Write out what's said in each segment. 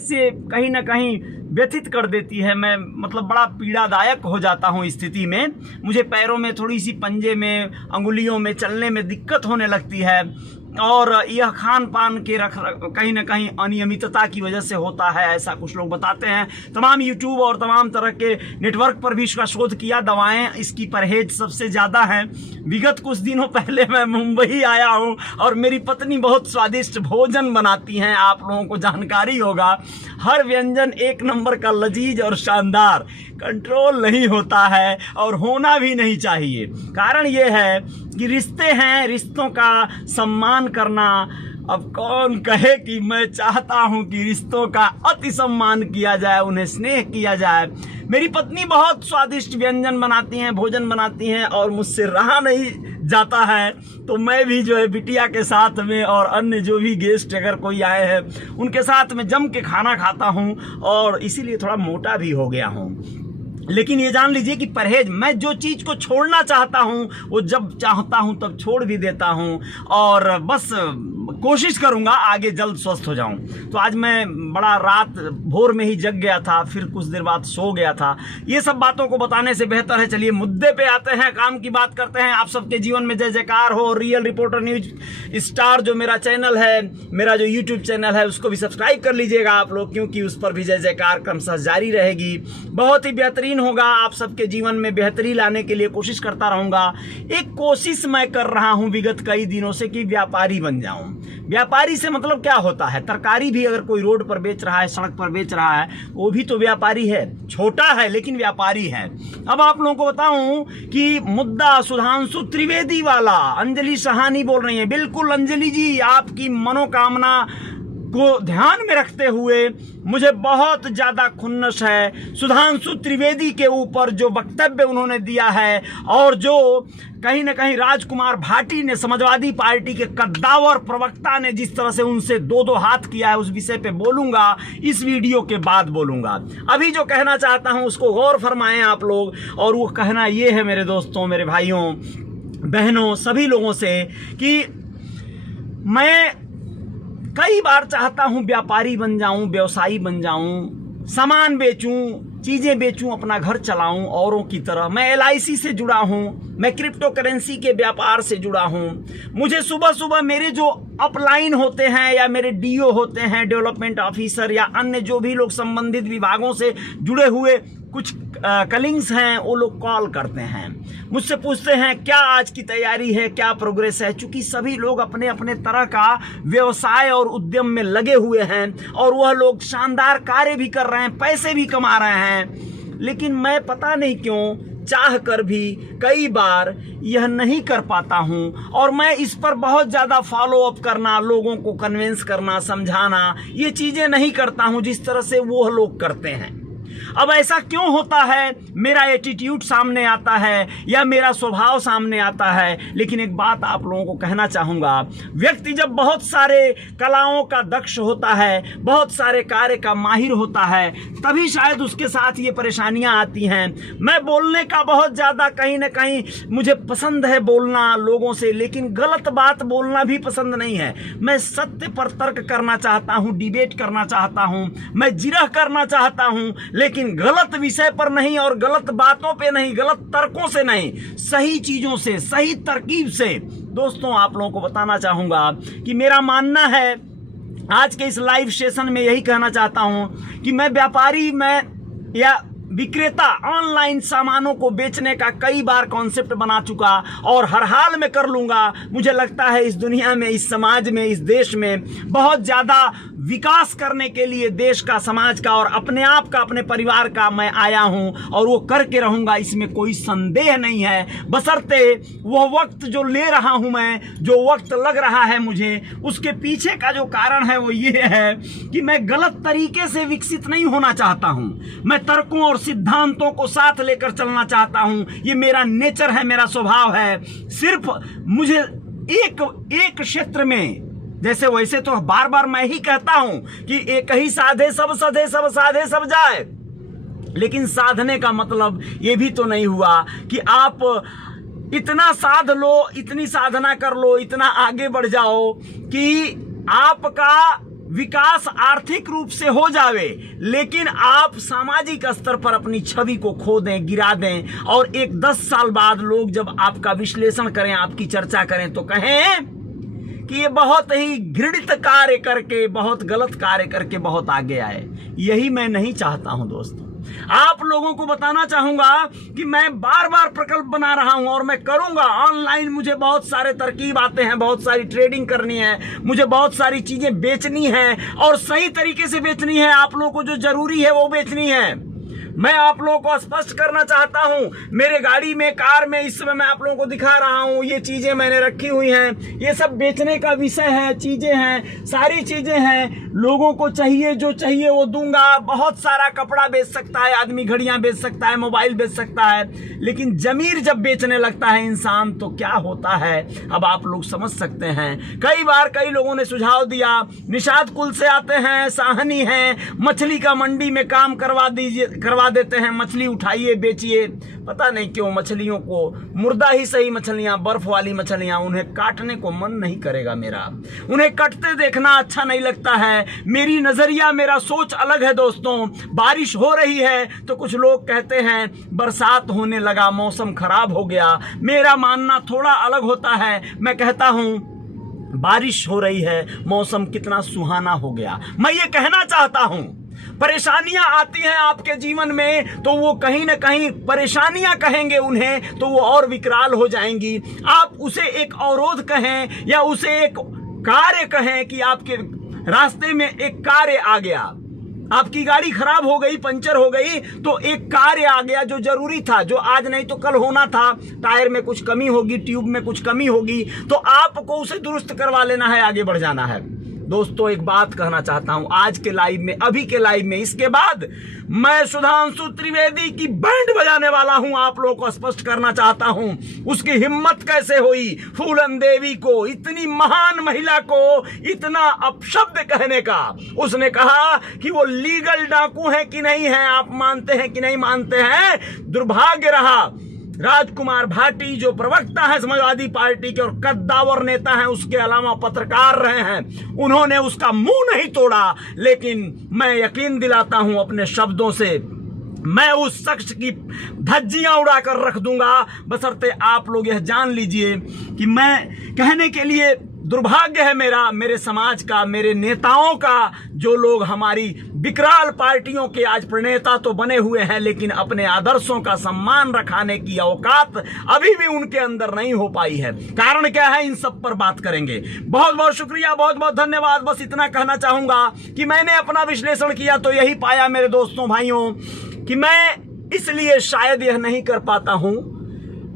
से कहीं ना कहीं व्यथित कर देती है। मैं मतलब बड़ा पीड़ादायक हो जाता हूँ स्थिति में। मुझे पैरों में थोड़ी सी, पंजे में, अंगुलियों में चलने में दिक्कत होने लगती है और यह खान पान के कहीं ना कहीं अनियमितता की वजह से होता है, ऐसा कुछ लोग बताते हैं। तमाम यूट्यूब और तमाम तरह के नेटवर्क पर भी इसका शोध किया, दवाएं इसकी परहेज सबसे ज़्यादा हैं। विगत कुछ दिनों पहले मैं मुंबई आया हूं और मेरी पत्नी बहुत स्वादिष्ट भोजन बनाती हैं, आप लोगों को जानकारी होगा। हर व्यंजन एक नंबर का लजीज और शानदार, कंट्रोल नहीं होता है और होना भी नहीं चाहिए। कारण ये है कि रिश्ते हैं, रिश्तों का सम्मान करना। अब कौन कहे कि मैं चाहता हूं कि रिश्तों का अति सम्मान किया जाए, उन्हें स्नेह किया जाए। मेरी पत्नी बहुत स्वादिष्ट व्यंजन बनाती हैं, भोजन बनाती हैं और मुझसे रहा नहीं जाता है। तो मैं भी जो है बिटिया के साथ में और अन्य जो भी गेस्ट अगर कोई आए हैं उनके साथ में जम के खाना खाता हूं और इसीलिए थोड़ा मोटा भी हो गया हूं। लेकिन ये जान लीजिए कि परहेज, मैं जो चीज़ को छोड़ना चाहता हूँ वो जब चाहता हूँ तब छोड़ भी देता हूँ और बस कोशिश करूँगा आगे जल्द स्वस्थ हो जाऊँ। तो आज मैं बड़ा रात भोर में ही जग गया था, फिर कुछ देर बाद सो गया था। ये सब बातों को बताने से बेहतर है चलिए मुद्दे पे आते हैं, काम की बात करते हैं। आप सबके जीवन में जय जयकार हो। रियल रिपोर्टर न्यूज स्टार जो मेरा चैनल है, मेरा जो यूट्यूब चैनल है, उसको भी सब्सक्राइब कर लीजिएगा आप लोग, क्योंकि उस पर भी जय जयकार क्रमशः जारी रहेगी। बहुत ही बेहतरीन होगा, आप सबके जीवन में बेहतरी लाने के लिए कोशिश करता रहूंगा। एक कोशिश मैं कर रहा हूं विगत कई दिनों से कि व्यापारी बन जाऊं। व्यापारी से मतलब क्या होता है, तरकारी भी अगर कोई रोड पर बेच रहा है, सड़क पर बेच रहा है, वो भी तो व्यापारी है, छोटा है लेकिन व्यापारी है। अब आप लोगों को बताऊं कि मुद्दा सुधांशु त्रिवेदी वाला, अंजलि सहानी बोल रही है। बिल्कुल अंजलि जी, आपकी मनोकामना को ध्यान में रखते हुए मुझे बहुत ज़्यादा खुन्नस है सुधांशु त्रिवेदी के ऊपर जो वक्तव्य उन्होंने दिया है और जो कहीं ना कहीं राजकुमार भाटी ने, समाजवादी पार्टी के कद्दावर प्रवक्ता ने जिस तरह से उनसे दो दो हाथ किया है, उस विषय पे बोलूंगा, इस वीडियो के बाद बोलूंगा। अभी जो कहना चाहता हूं उसको गौर फरमाएं आप लोग। और वो कहना ये है मेरे दोस्तों, मेरे भाइयों बहनों, सभी लोगों से कि मैं कई बार चाहता हूं व्यापारी बन जाऊं, व्यवसायी बन जाऊं, सामान बेचूं, चीजें बेचूं, अपना घर चलाऊं औरों की तरह। मैं LIC से जुड़ा हूं, मैं क्रिप्टो करेंसी के व्यापार से जुड़ा हूं। मुझे सुबह सुबह मेरे जो अपलाइन होते हैं या मेरे DO होते हैं, डेवलपमेंट ऑफिसर, या अन्य जो भी लोग संबंधित विभागों से जुड़े हुए कुछ कलिंग्स हैं, वो लोग कॉल करते हैं, मुझसे पूछते हैं क्या आज की तैयारी है, क्या प्रोग्रेस है। चूंकि सभी लोग अपने अपने तरह का व्यवसाय और उद्यम में लगे हुए हैं और वह लोग शानदार कार्य भी कर रहे हैं, पैसे भी कमा रहे हैं, लेकिन मैं पता नहीं क्यों चाह कर भी कई बार यह नहीं कर पाता हूं। और मैं इस पर बहुत ज़्यादा फॉलो अप करना, लोगों को कन्विंस करना, समझाना, ये चीज़ें नहीं करता हूं जिस तरह से वो लोग करते हैं। अब ऐसा क्यों होता है? मेरा एटीट्यूड सामने आता है या मेरा स्वभाव सामने आता है। लेकिन एक बात आप लोगों को कहना चाहूँगा, व्यक्ति जब बहुत सारे कलाओं का दक्ष होता है, बहुत सारे कार्य का माहिर होता है, तभी शायद उसके साथ ये परेशानियां आती हैं। मैं बोलने का बहुत ज़्यादा कहीं ना कहीं मुझे पसंद है बोलना लोगों से, लेकिन गलत बात बोलना भी पसंद नहीं है। मैं सत्य पर तर्क करना चाहता हूँ, डिबेट करना चाहता हूँ, मैं जिरह करना चाहता हूँ, लेकिन गलत विषय पर नहीं और गलत बातों पे नहीं, गलत तर्कों से नहीं, सही चीजों से, सही तरकीब से। दोस्तों आप लोगों को बताना चाहूंगा कि मेरा मानना है, आज के इस लाइव सेशन में यही कहना चाहता हूं कि मैं व्यापारी, मैं या विक्रेता, ऑनलाइन सामानों को बेचने का कई बार कॉन्सेप्ट बना चुका और हर हाल में कर लूंगा। मुझे लगता है इस दुनिया में, इस समाज में, इस देश में बहुत ज़्यादा विकास करने के लिए देश का, समाज का और अपने आप का, अपने परिवार का मैं आया हूं और वो करके रहूंगा, इसमें कोई संदेह नहीं है। बशर्ते वह वक्त जो ले रहा हूं मैं, जो वक्त लग रहा है मुझे, उसके पीछे का जो कारण है वो ये है कि मैं गलत तरीके से विकसित नहीं होना चाहता हूं। मैं तर्कों और सिद्धांतों को साथ लेकर चलना चाहता हूं। ये मेरा नेचर है, मेरा स्वभाव है। सिर्फ मुझे एक क्षेत्र में, जैसे वैसे तो बार बार मैं ही कहता हूं कि एक ही साधे सब सधे, सब साधे सब जाए, लेकिन साधने का मतलब ये भी तो नहीं हुआ कि आप इतना साध लो, इतनी साधना कर लो, इतना आगे बढ़ जाओ कि आपका विकास आर्थिक रूप से हो जावे, लेकिन आप सामाजिक स्तर पर अपनी छवि को खो दें, गिरा दें, और एक 10 साल बाद लोग जब आपका विश्लेषण करें, आपकी चर्चा करें, तो कहें कि ये बहुत ही घृणित कार्य करके, बहुत गलत कार्य करके बहुत आगे आए। यही मैं नहीं चाहता हूं दोस्तों। आप लोगों को बताना चाहूंगा कि मैं बार बार प्रकल्प बना रहा हूं और मैं करूंगा। ऑनलाइन मुझे बहुत सारे तरकीब आते हैं, बहुत सारी ट्रेडिंग करनी है, मुझे बहुत सारी चीजें बेचनी है और सही तरीके से बेचनी है। आप लोगों को जो जरूरी है वो बेचनी है। मैं आप लोगों को स्पष्ट करना चाहता हूं, मेरे गाड़ी में, कार में इस समय मैं आप लोगों को दिखा रहा हूं, ये चीजें मैंने रखी हुई हैं, ये सब बेचने का विषय है, चीजें हैं, सारी चीजें हैं। लोगों को चाहिए, जो चाहिए वो दूंगा। बहुत सारा कपड़ा बेच सकता है आदमी, घड़ियां बेच सकता है, मोबाइल बेच सकता है, लेकिन जमीर जब बेचने लगता है इंसान तो क्या होता है अब आप लोग समझ सकते हैं। कई बार कई लोगों ने सुझाव दिया, निषाद कुल से आते हैं, साहनी हैं, मछली का मंडी में काम करवा देते हैं, मछली उठाइए बेचिए। पता नहीं क्यों मछलियों को, मुर्दा ही सही मछलियां, बर्फ वाली मछलियां, उन्हें काटने को मन नहीं करेगा मेरा। उन्हें कटते देखना अच्छा नहीं लगता है। मेरी नजरिया, मेरा सोच अलग है दोस्तों। बारिश हो रही है तो कुछ लोग कहते हैं बरसात होने लगा, मौसम खराब हो गया। मेरा मानना थोड़ा अलग होता है। मैं कहता हूं बारिश हो रही है, मौसम कितना सुहाना हो गया। मैं ये कहना चाहता हूं, परेशानियां आती हैं आपके जीवन में तो वो कहीं ना कहीं परेशानियां कहेंगे उन्हें तो वो और विकराल हो जाएंगी। आप उसे एक अवरोध कहें या उसे एक कार्य कहें कि आपके रास्ते में एक कार्य आ गया, आपकी गाड़ी खराब हो गई, पंचर हो गई, तो एक कार्य आ गया जो जरूरी था, जो आज नहीं तो कल होना था। टायर में कुछ कमी होगी, ट्यूब में कुछ कमी होगी, तो आपको उसे दुरुस्त करवा लेना है, आगे बढ़ जाना है। दोस्तों एक बात कहना चाहता हूं आज के लाइव में, अभी के लाइव में, इसके बाद मैं सुधांशु त्रिवेदी की बैंड बजाने वाला हूं। आप लोगों को स्पष्ट करना चाहता हूं उसकी हिम्मत कैसे हुई फूलन देवी को, इतनी महान महिला को इतना अपशब्द कहने का। उसने कहा कि वो लीगल डाकू है कि नहीं है, आप मानते हैं कि नहीं मानते हैं। दुर्भाग्य रहा राजकुमार भाटी जो प्रवक्ता है समाजवादी पार्टी के और कद्दावर नेता हैं, उसके अलावा पत्रकार रहे हैं, उन्होंने उसका मुंह नहीं तोड़ा। लेकिन मैं यकीन दिलाता हूं अपने शब्दों से, मैं उस शख्स की धज्जियां उड़ाकर रख दूंगा, बशर्ते आप लोग यह जान लीजिए कि मैं कहने के लिए दुर्भाग्य है मेरा, मेरे समाज का, मेरे नेताओं का, जो लोग हमारी विकराल पार्टियों के आज प्रणेता तो बने हुए हैं, लेकिन अपने आदर्शों का सम्मान रखाने की औकात अभी भी उनके अंदर नहीं हो पाई है। कारण क्या है, इन सब पर बात करेंगे। बहुत बहुत शुक्रिया, बहुत बहुत धन्यवाद। बस इतना कहना चाहूंगा कि मैंने अपना विश्लेषण किया तो यही पाया मेरे दोस्तों भाइयों कि मैं इसलिए शायद यह नहीं कर पाता हूं,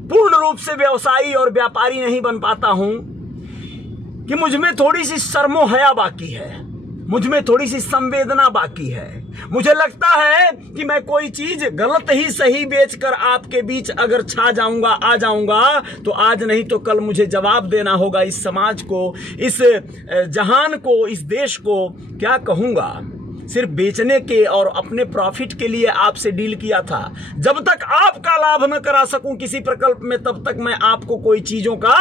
पूर्ण रूप से व्यवसायी और व्यापारी नहीं बन पाता हूं, कि मुझ में थोड़ी सी शर्मो हया बाकी है, मुझ में थोड़ी सी संवेदना बाकी है। मुझे लगता है कि मैं कोई चीज गलत ही सही बेचकर आपके बीच अगर छा जाऊंगा, आ जाऊंगा, तो आज नहीं तो कल मुझे जवाब देना होगा इस समाज को, इस जहान को, इस देश को। क्या कहूंगा, सिर्फ बेचने के और अपने प्रॉफिट के लिए आपसे डील किया था। जब तक आपका लाभ न करा सकूं किसी प्रकल्प में, तब तक मैं आपको कोई चीजों का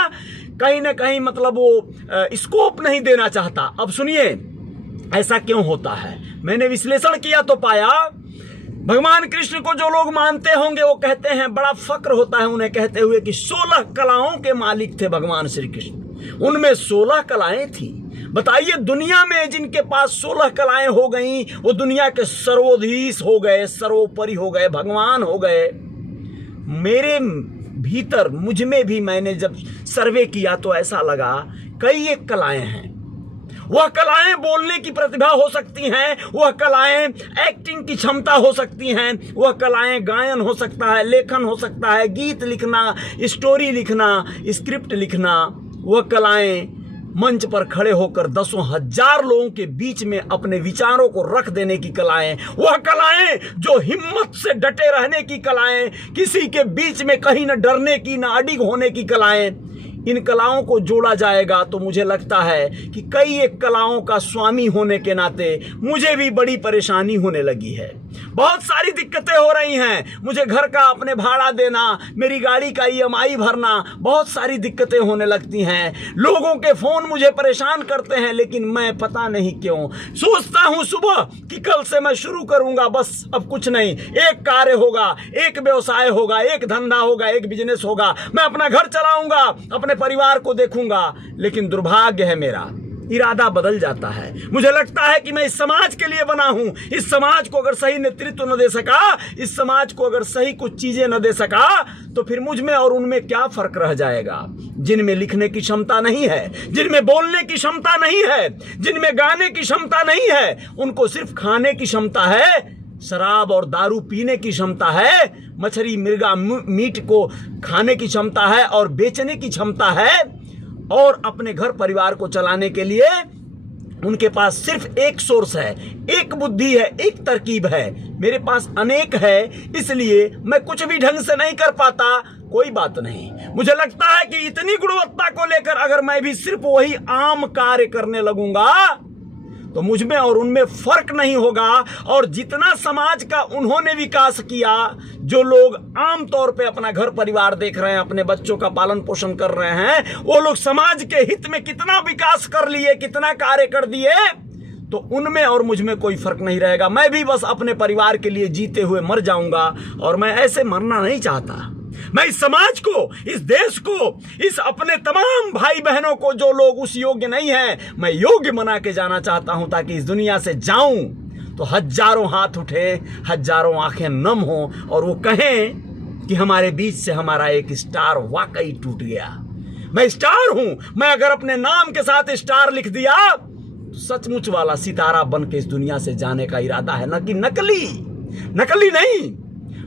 कहीं ना कहीं मतलब वो स्कोप नहीं देना चाहता। अब सुनिए ऐसा क्यों होता है। मैंने विश्लेषण किया तो पाया भगवान कृष्ण को जो लोग मानते होंगे वो कहते हैं, बड़ा फक्र होता है उन्हें कहते हुए कि 16 कलाओं के मालिक थे भगवान श्री कृष्ण, उनमें 16 कलाएं थी। बताइए दुनिया में जिनके पास 16 कलाएं हो गई वो दुनिया के सर्वोधीश हो गए, सर्वोपरि हो गए, भगवान हो गए। मेरे भीतर, मुझ में भी मैंने जब सर्वे किया तो ऐसा लगा कई एक कलाएं हैं। वह कलाएं बोलने की प्रतिभा हो सकती हैं, वह कलाएं एक्टिंग की क्षमता हो सकती हैं, वह कलाएं गायन हो सकता है, लेखन हो सकता है, गीत लिखना, स्टोरी लिखना, स्क्रिप्ट लिखना, वह कलाएं मंच पर खड़े होकर दसों हजार लोगों के बीच में अपने विचारों को रख देने की कलाएं, वह कलाएं जो हिम्मत से डटे रहने की कलाएं, किसी के बीच में कहीं न डरने की, न अडिग होने की कलाएं। इन कलाओं को जोड़ा जाएगा तो मुझे लगता है कि कई एक कलाओं का स्वामी होने के नाते मुझे भी बड़ी परेशानी होने लगी है। बहुत सारी दिक्कतें हो रही हैं, मुझे घर का अपने भाड़ा देना, मेरी गाड़ी का EMI भरना, बहुत सारी दिक्कतें होने लगती हैं। लोगों के फोन मुझे परेशान करते हैं, लेकिन मैं पता नहीं क्यों सोचता हूं सुबह कि कल से मैं शुरू करूंगा, बस अब कुछ नहीं, एक कार्य होगा, एक व्यवसाय होगा, एक धंधा होगा, एक बिजनेस होगा, मैं अपना घर चलाऊंगा, अपने परिवार को देखूंगा। लेकिन दुर्भाग्य है मेरा, इरादा बदल जाता है। मुझे लगता है कि मैं इस समाज के लिए बना हूं, इस समाज को अगर सही नेतृत्व न दे सका, इस समाज को अगर सही कुछ चीजें न दे सका, तो फिर मुझ में और उनमें क्या फर्क रह जाएगा। जिनमें लिखने की क्षमता नहीं है, जिनमें बोलने की क्षमता नहीं है, जिनमें गाने की क्षमता नहीं है, उनको सिर्फ खाने की क्षमता है, शराब और दारू पीने की क्षमता है, मछली मुर्गा मीट को खाने की क्षमता है और बेचने की क्षमता है, और अपने घर परिवार को चलाने के लिए उनके पास सिर्फ एक सोर्स है, एक बुद्धि है, एक तरकीब है। मेरे पास अनेक है, इसलिए मैं कुछ भी ढंग से नहीं कर पाता। कोई बात नहीं, मुझे लगता है कि इतनी गुणवत्ता को लेकर अगर मैं भी सिर्फ वही आम कार्य करने लगूंगा तो मुझ में और उनमें फर्क नहीं होगा। और जितना समाज का उन्होंने विकास किया, जो लोग आम तौर पे अपना घर परिवार देख रहे हैं, अपने बच्चों का पालन पोषण कर रहे हैं, वो लोग समाज के हित में कितना विकास कर लिए, कितना कार्य कर दिए, तो उनमें और मुझ में कोई फर्क नहीं रहेगा। मैं भी बस अपने परिवार के लिए जीते हुए मर जाऊंगा, और मैं ऐसे मरना नहीं चाहता। मैं इस समाज को, इस देश को, इस अपने तमाम भाई बहनों को, जो लोग उस योग्य नहीं हैं, मैं योग्य बना के जाना चाहता हूं, ताकि इस दुनिया से जाऊं तो हजारों हाथ उठे, हजारों आंखें नम हो, और वो कहें कि हमारे बीच से हमारा एक स्टार वाकई टूट गया। मैं स्टार हूं। मैं अगर अपने नाम के साथ स्टार लिख दिया तो सचमुच वाला सितारा बन के इस दुनिया से जाने का इरादा है, न कि नकली नहीं।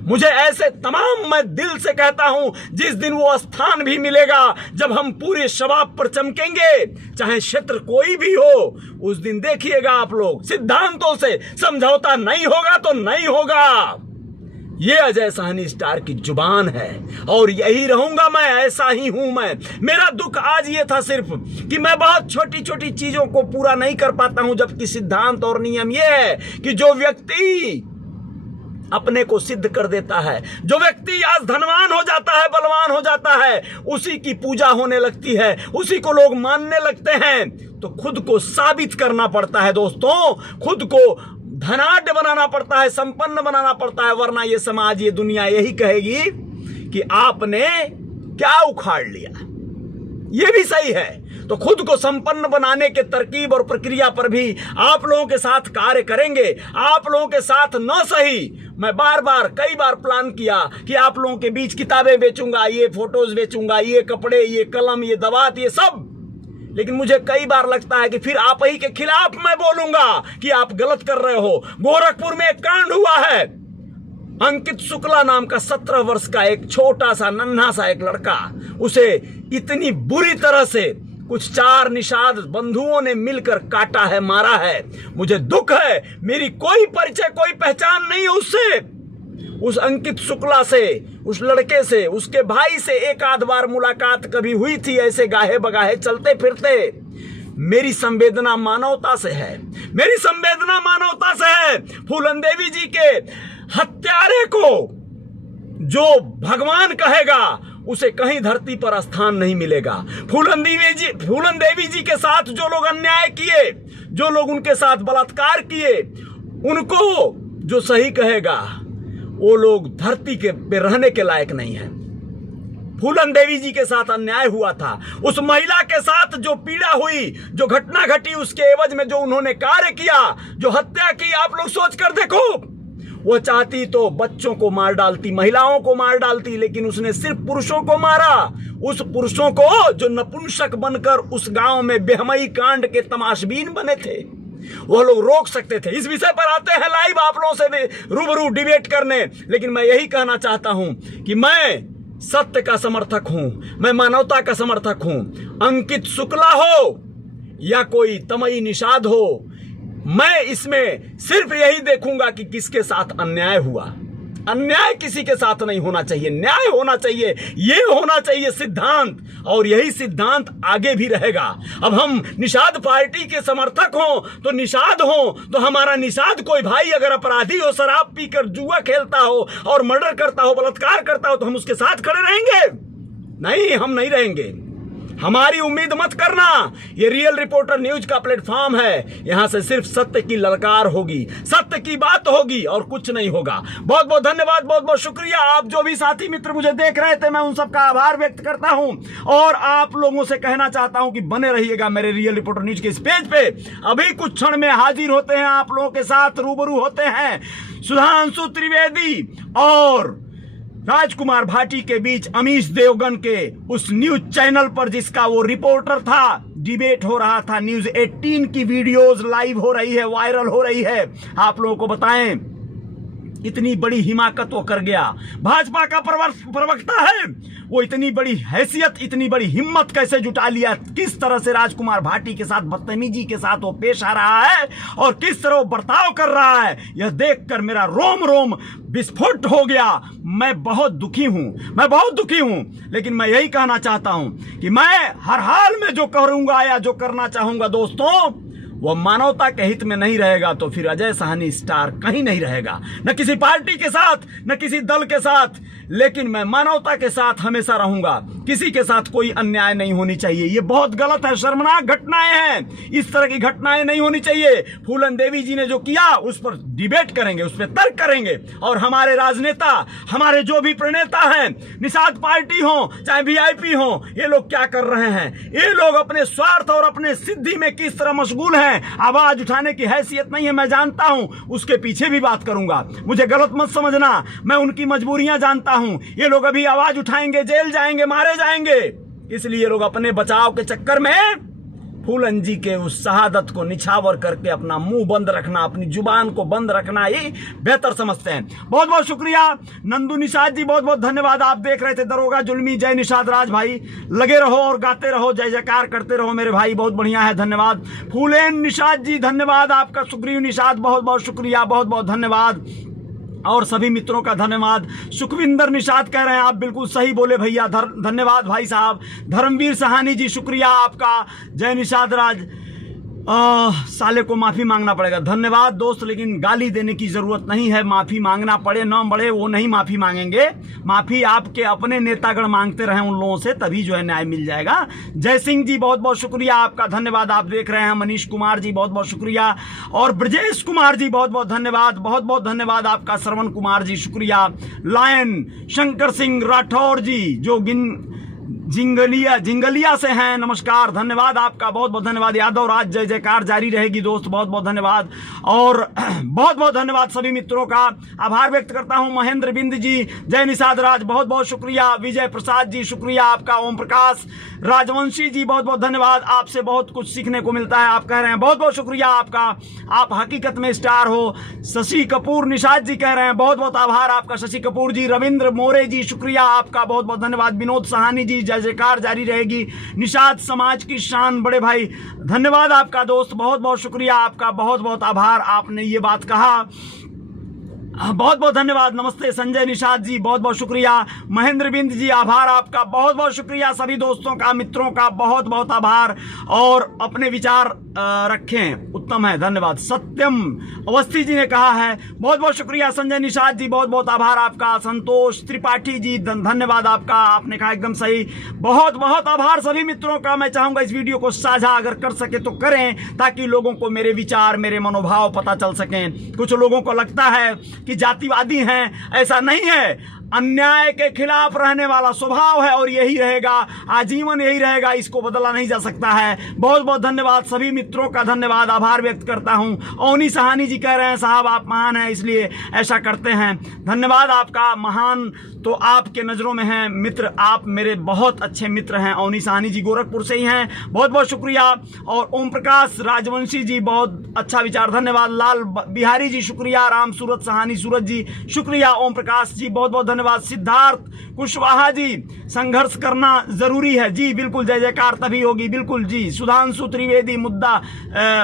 मुझे ऐसे तमाम, मैं दिल से कहता हूं, जिस दिन वो स्थान भी मिलेगा जब हम पूरे शबाब पर चमकेंगे, चाहे क्षेत्र कोई भी हो, उस दिन देखिएगा आप लोग, सिद्धांतों से समझौता नहीं होगा तो नहीं होगा। ये अजय साहनी स्टार की जुबान है, और यही रहूंगा मैं, ऐसा ही हूं मैं। मेरा दुख आज ये था सिर्फ कि मैं बहुत छोटी छोटी चीजों को पूरा नहीं कर पाता हूं, जबकि सिद्धांत और नियम ये है कि जो व्यक्ति अपने को सिद्ध कर देता है, जो व्यक्ति आज धनवान हो जाता है, बलवान हो जाता है, उसी की पूजा होने लगती है, उसी को लोग मानने लगते हैं। तो खुद को साबित करना पड़ता है दोस्तों, खुद को धनाढ्य बनाना पड़ता है, संपन्न बनाना पड़ता है, वरना ये समाज, ये दुनिया यही कहेगी कि आपने क्या उखाड़ लिया। ये भी सही है। तो खुद को संपन्न बनाने के तरकीब और प्रक्रिया पर भी आप लोगों के साथ कार्य करेंगे। आप लोगों के साथ न सही, मैं कई बार प्लान किया कि आप लोगों के बीच किताबें बेचूंगा, ये फोटोज बेचूंगा, ये कपड़े, ये कलम, ये दवात, ये सब, लेकिन मुझे कई बार लगता है कि फिर आप ही के खिलाफ मैं बोलूंगा कि आप गलत कर रहे हो। गोरखपुर में एक कांड हुआ है, अंकित शुक्ला नाम का 17 वर्ष का एक छोटा सा नन्हा सा एक लड़का, उसे इतनी बुरी तरह से कुछ 4 निषाद बंधुओं ने मिलकर काटा है, मारा है। मुझे दुख है, मेरी कोई परिचय, कोई पहचान नहीं है उससे। उस अंकित शुक्ला से, उस लड़के से, उसके भाई से एक आध बार मुलाकात कभी हुई थी, ऐसे गाहे बगाहे चलते फिरते। मेरी संवेदना मानवता से है, मेरी संवेदना मानवता से है। फूलन देवी जी के हत्यारे को जो भगवान कहेगा, उसे कहीं धरती पर स्थान नहीं मिलेगा। फूलन देवी जी के साथ जो लोग अन्याय किए, जो लोग उनके साथ बलात्कार किए, उनको जो सही कहेगा, वो लोग धरती के पे रहने के लायक नहीं है। फूलन देवी जी के साथ अन्याय हुआ था, उस महिला के साथ जो पीड़ा हुई, जो घटना घटी, उसके एवज में जो उन्होंने कार्य किया, जो हत्या की, आप लोग सोच कर देखो। वो चाहती तो बच्चों को मार डालती, महिलाओं को मार डालती, लेकिन उसने सिर्फ पुरुषों को मारा। उस पुरुषों को जो नपुंसक बनकर उस गांव में बेहमई कांड के तमाशबीन बने थे, वो लोग रोक सकते थे। इस विषय पर आते हैं लाइव आप लोगों से रूबरू डिबेट करने, लेकिन मैं यही कहना चाहता हूं कि मैं सत्य का समर्थक हूं, मैं मानवता का समर्थक हूं। अंकित शुक्ला हो या कोई तमई निषाद हो, मैं इसमें सिर्फ यही देखूंगा कि किसके साथ अन्याय हुआ, अन्याय किसी के साथ नहीं होना चाहिए, न्याय होना चाहिए, ये होना चाहिए सिद्धांत, और यही सिद्धांत आगे भी रहेगा। अब हम निषाद पार्टी के समर्थक हों तो निषाद हों तो हमारा निषाद कोई भाई अगर अपराधी हो, शराब पीकर जुआ खेलता हो और मर्डर करता हो, बलात्कार करता हो, तो हम उसके साथ खड़े रहेंगे? नहीं, हम नहीं रहेंगे। हमारी उम्मीद मत करना। ये रियल रिपोर्टर न्यूज का प्लेटफॉर्म है, यहां से सिर्फ सत्य की ललकार होगी, सत्य की बात होगी और कुछ नहीं होगा। बहुत बहुत धन्यवाद, बहुत बहुत शुक्रिया। आप जो भी साथी मित्र मुझे देख रहे थे, मैं उन सबका आभार व्यक्त करता हूं और आप लोगों से कहना चाहता हूं कि बने रहिएगा मेरे रियल रिपोर्टर न्यूज के इस पेज पे। अभी कुछ क्षण में हाजिर होते हैं, आप लोगों के साथ रूबरू होते हैं सुधांशु त्रिवेदी और राजकुमार भाटी के बीच अमीश देवगन के उस न्यूज चैनल पर जिसका वो रिपोर्टर था। डिबेट हो रहा था, न्यूज 18 की वीडियोस लाइव हो रही है, वायरल हो रही है। आप लोगों को बताएं, इतनी बड़ी हिमाकत वो कर गया। भाजपा का प्रवक्ता है, वो इतनी बड़ी हैसियत, इतनी बड़ी हिम्मत कैसे जुटा लिया, किस तरह से राजकुमार भाटी के साथ बदतमीजी के साथ वो पेश आ रहा है और किस तरह वो बर्ताव कर रहा है, यह देखकर मेरा रोम रोम विस्फोट हो गया। मैं बहुत दुखी हूं, मैं बहुत दुखी हूं, लेकिन मैं यही कहना चाहता हूं कि मैं हर हाल में जो करूंगा या जो करना चाहूंगा दोस्तों, वो मानवता के हित में नहीं रहेगा तो फिर अजय साहनी स्टार कहीं नहीं रहेगा, न किसी पार्टी के साथ, न किसी दल के साथ, लेकिन मैं मानवता के साथ हमेशा रहूंगा। किसी के साथ कोई अन्याय नहीं होनी चाहिए। ये बहुत गलत है, शर्मनाक घटनाएं हैं, इस तरह की घटनाएं नहीं होनी चाहिए। फूलन देवी जी ने जो किया उस पर डिबेट करेंगे, उस पर तर्क करेंगे, और हमारे राजनेता, हमारे जो भी प्रणेता हैं, निषाद पार्टी हो चाहे वीआईपी हो, ये लोग क्या कर रहे हैं? ये लोग अपने स्वार्थ और अपने सिद्धि में किस तरह मशगूल हैं। आवाज उठाने की हैसियत नहीं है, मैं जानता हूं, उसके पीछे भी बात करूंगा, मुझे गलत मत समझना, मैं उनकी मजबूरियां जानता हूं। ये लोग अभी आवाज उठाएंगे, जेल जाएंगे, मारे जाएंगे, इसलिए लोग अपने बचाव के चक्कर में फूलन जी के उस शहादत को निछावर करके अपना मुंह बंद रखना, अपनी जुबान को बंद रखना ही बेहतर समझते हैं। बहुत बहुत शुक्रिया नंदू निषाद जी, बहुत बहुत धन्यवाद। आप देख रहे थे दरोगा जुल्मी। जय निषाद राज भाई, लगे रहो और गाते रहो, जय जयकार करते रहो मेरे भाई, बहुत बढ़िया है, धन्यवाद। फूलेन निषाद जी धन्यवाद आपका। सुग्रीव निषाद बहुत बहुत शुक्रिया, बहुत बहुत धन्यवाद, और सभी मित्रों का धन्यवाद। सुखविंदर निषाद कह रहे हैं आप बिल्कुल सही बोले भैया, धन्यवाद भाई साहब। धर्मवीर सहानी जी शुक्रिया आपका। जय निषाद राज। साले को माफ़ी मांगना पड़ेगा, धन्यवाद दोस्त, लेकिन गाली देने की ज़रूरत नहीं है। माफ़ी मांगना पड़े न पड़े वो नहीं माफ़ी मांगेंगे, माफ़ी आपके अपने नेतागण मांगते रहे उन लोगों से, तभी जो है न्याय मिल जाएगा। जय सिंह जी बहुत बहुत शुक्रिया आपका, धन्यवाद। आप देख रहे हैं मनीष कुमार जी बहुत बहुत शुक्रिया, और ब्रजेश कुमार जी बहुत बहुत धन्यवाद, बहुत बहुत धन्यवाद आपका। श्रवण कुमार जी शुक्रिया। लायन शंकर सिंह राठौर जी जो जिंगलिया से हैं, नमस्कार, धन्यवाद आपका, बहुत बहुत धन्यवाद। यादव राज जय जयकार जारी रहेगी दोस्त, बहुत बहुत धन्यवाद, और बहुत बहुत धन्यवाद सभी मित्रों का, आभार व्यक्त करता हूं। महेंद्र बिंद जी जय निषाद राज बहुत बहुत शुक्रिया। विजय प्रसाद जी शुक्रिया आपका। ओम प्रकाश राजवंशी जी बहुत बहुत धन्यवाद, आपसे बहुत कुछ सीखने को मिलता है, आप कह रहे हैं, बहुत बहुत शुक्रिया आपका, आप हकीकत में स्टार हो। शशि कपूर निषाद जी कह रहे हैं, बहुत बहुत आभार आपका शशि कपूर जी। रविंद्र मोरे जी शुक्रिया आपका, बहुत बहुत धन्यवाद। विनोद सहानी जी जय जयकार जारी रहेगी। निषाद समाज की शान बड़े भाई, धन्यवाद आपका दोस्त, बहुत बहुत शुक्रिया आपका, बहुत बहुत आभार, आपने ये बात कहा, बहुत बहुत धन्यवाद। नमस्ते संजय निषाद जी बहुत बहुत शुक्रिया। महेंद्र बिंद जी आभार आपका, बहुत बहुत शुक्रिया। सभी दोस्तों का, मित्रों का बहुत बहुत आभार, और अपने विचार रखें, उत्तम है, धन्यवाद। सत्यम अवस्थी जी ने कहा है, बहुत बहुत शुक्रिया संजय निषाद जी, बहुत बहुत आभार आपका। संतोष त्रिपाठी जी धन्यवाद आपका, आपने कहा एकदम सही, बहुत बहुत आभार सभी मित्रों का। मैं चाहूंगा इस वीडियो को साझा अगर कर सके तो करें, ताकि लोगों को मेरे विचार, मेरे मनोभाव पता चल सकें। कुछ लोगों को लगता है कि जातिवादी हैं, ऐसा नहीं है, अन्याय के खिलाफ रहने वाला स्वभाव है और यही रहेगा, आजीवन यही रहेगा, इसको बदला नहीं जा सकता है। बहुत बहुत धन्यवाद सभी मित्रों का, धन्यवाद, आभार व्यक्त करता हूं। ओनी सहानी जी कह रहे हैं साहब आप महान हैं इसलिए ऐसा करते हैं, धन्यवाद आपका। महान तो आपके नज़रों में हैं मित्र, आप मेरे बहुत अच्छे मित्र हैं। ओनी सहानी जी गोरखपुर से ही हैं, बहुत बहुत शुक्रिया। और ओम प्रकाश राजवंशी जी बहुत अच्छा विचार, धन्यवाद। लाल बिहारी जी शुक्रिया। राम सूरत सहानी सूरज जी शुक्रिया। ओम प्रकाश जी बहुत बहुत धन्यवाद। सिद्धार्थ कुशवाहा जी संघर्ष करना जरूरी है जी, बिल्कुल, जय जयकार तभी होगी, बिल्कुल जी। सुधांशु त्रिवेदी मुद्दा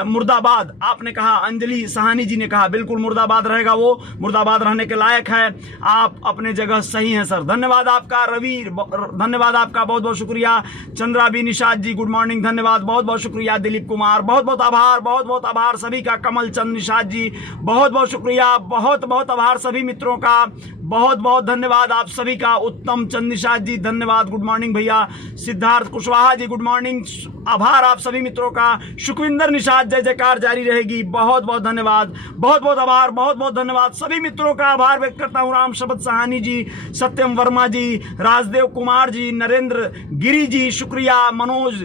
मुर्दाबाद आपने कहा, अंजलि सहानी जी ने कहा बिल्कुल मुर्दाबाद रहेगा, वो मुर्दाबाद रहने के लायक है, आप अपने जगह सही हैं सर। धन्यवाद आपका रवि, धन्यवाद आपका, बहुत बहुत शुक्रिया। Chandra B Nishad ji good morning, धन्यवाद, बहुत बहुत शुक्रिया। दिलीप कुमार बहुत बहुत आभार, बहुत बहुत आभार सभी का। कमल चंद निषाद जी बहुत बहुत शुक्रिया, बहुत बहुत आभार सभी मित्रों का, बहुत बहुत धन्यवाद आप सभी का। उत्तम चंद निषाद जी धन्यवाद, गुड मॉर्निंग भैया। सिद्धार्थ कुशवाहा जी गुड मॉर्निंग, आभार आप सभी मित्रों का। सुखविंदर निषाद जय जयकार जारी रहेगी, बहुत बहुत धन्यवाद, बहुत बहुत आभार, बहुत बहुत धन्यवाद सभी मित्रों का आभार व्यक्त करता हूँ। राम शब्द सहानी जी, सत्यम वर्मा जी, राजदेव कुमार जी, नरेंद्र गिरी जी शुक्रिया, मनोज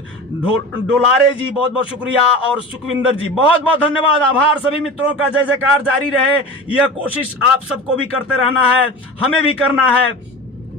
डोलारे जी बहुत बहुत शुक्रिया, और सुखविंदर जी बहुत बहुत धन्यवाद, आभार सभी मित्रों का। जय जयकार जारी रहे, यह कोशिश आप सबको भी करते रहना है, हमें भी करना है।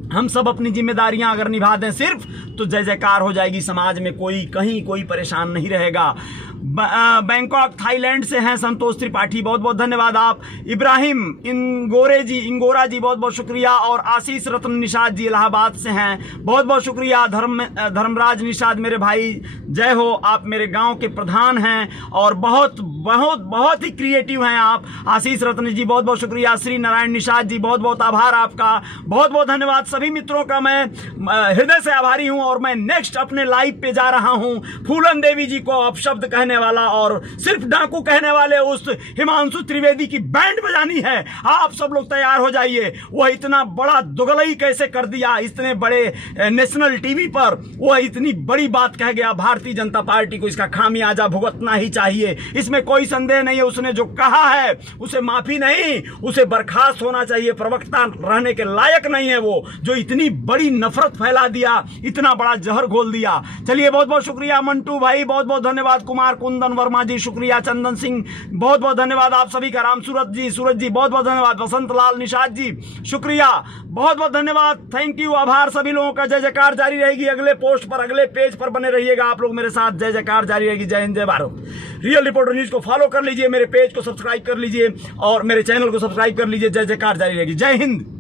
हम सब अपनी जिम्मेदारियां अगर निभा दें सिर्फ, तो जय जयकार हो जाएगी, समाज में कोई कहीं कोई परेशान नहीं रहेगा। बैंकॉक थाईलैंड से हैं संतोष त्रिपाठी, बहुत बहुत धन्यवाद आप। इब्राहिम इंगोरा जी बहुत बहुत शुक्रिया, और आशीष रत्न निषाद जी इलाहाबाद से हैं, बहुत बहुत शुक्रिया। धर्मराज निषाद मेरे भाई जय हो, आप मेरे गांव के प्रधान हैं और बहुत बहुत बहुत ही क्रिएटिव हैं आप। आशीष रत्न जी बहुत बहुत शुक्रिया। श्री नारायण निषाद जी बहुत बहुत आभार आपका, बहुत बहुत धन्यवाद सभी मित्रों का, मैं हृदय से आभारी हूं। और मैं नेक्स्ट अपने लाइव पे जा रहा हूं, फूलन देवी जी को अपशब्द कहने वाला और सिर्फ डाकू कहने वाले उस हिमांशु त्रिवेदी की बैंड बजानी है। आप सब लोग तैयार हो जाइए। वह इतना बड़ा दुगलई कैसे कर दिया, इतने बड़े नेशनल टीवी पर वह इतनी बड़ी बात कह गया। भारतीय जनता पार्टी को इसका खामियाजा भुगतना ही चाहिए, इसमें कोई संदेह नहीं है। उसने जो कहा है उसे माफी नहीं, उसे बर्खास्त होना चाहिए, प्रवक्ता रहने के लायक नहीं है वो, जो इतनी बड़ी नफरत फैला दिया, इतना बड़ा जहर घोल दिया। चलिए बहुत बहुत शुक्रिया मंटू भाई, बहुत बहुत धन्यवाद। कुमार कुंदन वर्मा जी शुक्रिया। चंदन सिंह बहुत बहुत धन्यवाद आप सभी का। राम सूरज जी बहुत बहुत धन्यवाद। वसंत लाल निषाद जी शुक्रिया, बहुत बहुत धन्यवाद, थैंक यू, आभार सभी लोगों का। जय जयकार जारी रहेगी, अगले पोस्ट पर अगले पेज पर बने रहिएगा आप लोग मेरे साथ। जय जयकार जारी रहेगी। जय हिंद जय भारत। रियल रिपोर्टर न्यूज को फॉलो कर लीजिए, मेरे पेज को सब्सक्राइब कर लीजिए और मेरे चैनल को सब्सक्राइब कर लीजिए। जय जयकार जारी रहेगी। जय हिंद।